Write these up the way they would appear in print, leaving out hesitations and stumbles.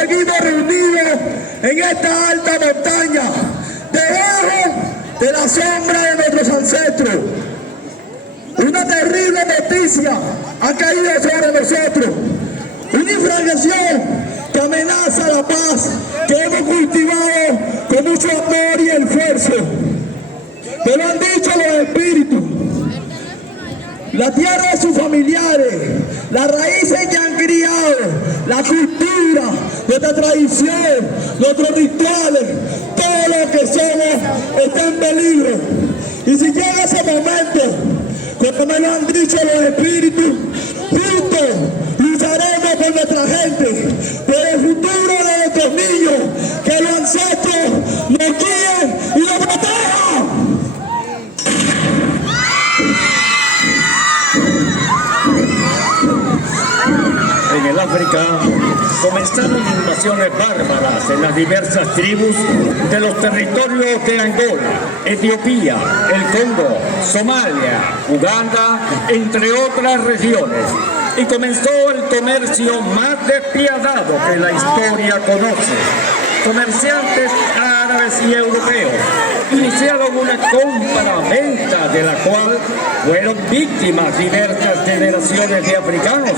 seguimos reunidos en esta alta montaña, debajo de la sombra de nuestros ancestros. Una terrible noticia ha caído sobre nosotros, una infracción que amenaza la paz que hemos cultivado con mucho amor y esfuerzo. Me lo han dicho los espíritus. La tierra de sus familiares, las raíces que han criado, la cultura, nuestra tradición, nuestros rituales, todo lo que somos está en peligro. Y si llega ese momento, como me lo han dicho los espíritus, juntos lucharemos por nuestra gente, por el futuro de nuestros niños, que los ancestros nos guíen y nos protejan. En el África comenzaron invasiones bárbaras en las diversas tribus de los territorios de Angola, Etiopía, el Congo, Somalia, Uganda, entre otras regiones. Y comenzó el comercio más despiadado que la historia conoce. Comerciantes árabes y europeos iniciaron una compra-venta de la cual fueron víctimas diversas generaciones de africanos.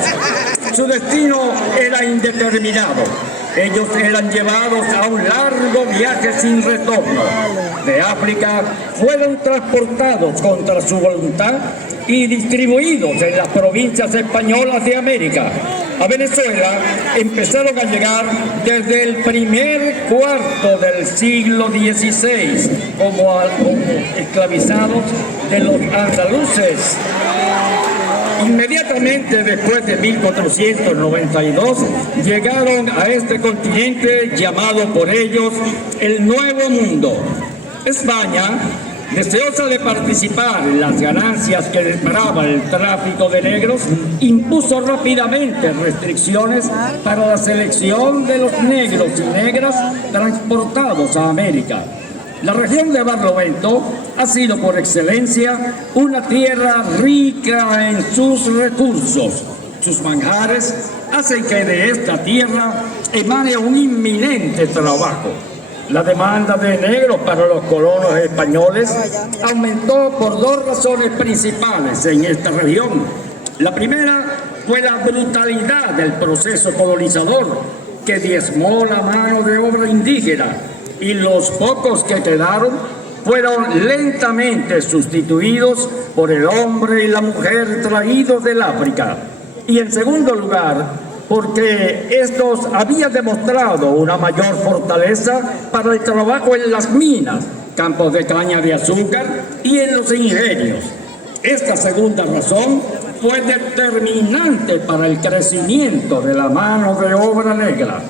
Su destino era indeterminado. Ellos eran llevados a un largo viaje sin retorno. De África fueron transportados contra su voluntad y distribuidos en las provincias españolas de América. A Venezuela empezaron a llegar desde el primer cuarto del siglo XVI como esclavizados de los andaluces. Inmediatamente después de 1492 llegaron a este continente llamado por ellos el Nuevo Mundo. España, deseosa de participar en las ganancias que disparaba el tráfico de negros, impuso rápidamente restricciones para la selección de los negros y negras transportados a América. La región de Barlovento ha sido por excelencia una tierra rica en sus recursos. Sus manjares hacen que de esta tierra emane un inminente trabajo. La demanda de negros para los colonos españoles aumentó por dos razones principales en esta región. La primera fue la brutalidad del proceso colonizador que diezmó la mano de obra indígena, y los pocos que quedaron fueron lentamente sustituidos por el hombre y la mujer traídos del África. Y en segundo lugar, porque estos habían demostrado una mayor fortaleza para el trabajo en las minas, campos de caña de azúcar y en los ingenios. Esta segunda razón fue determinante para el crecimiento de la mano de obra negra.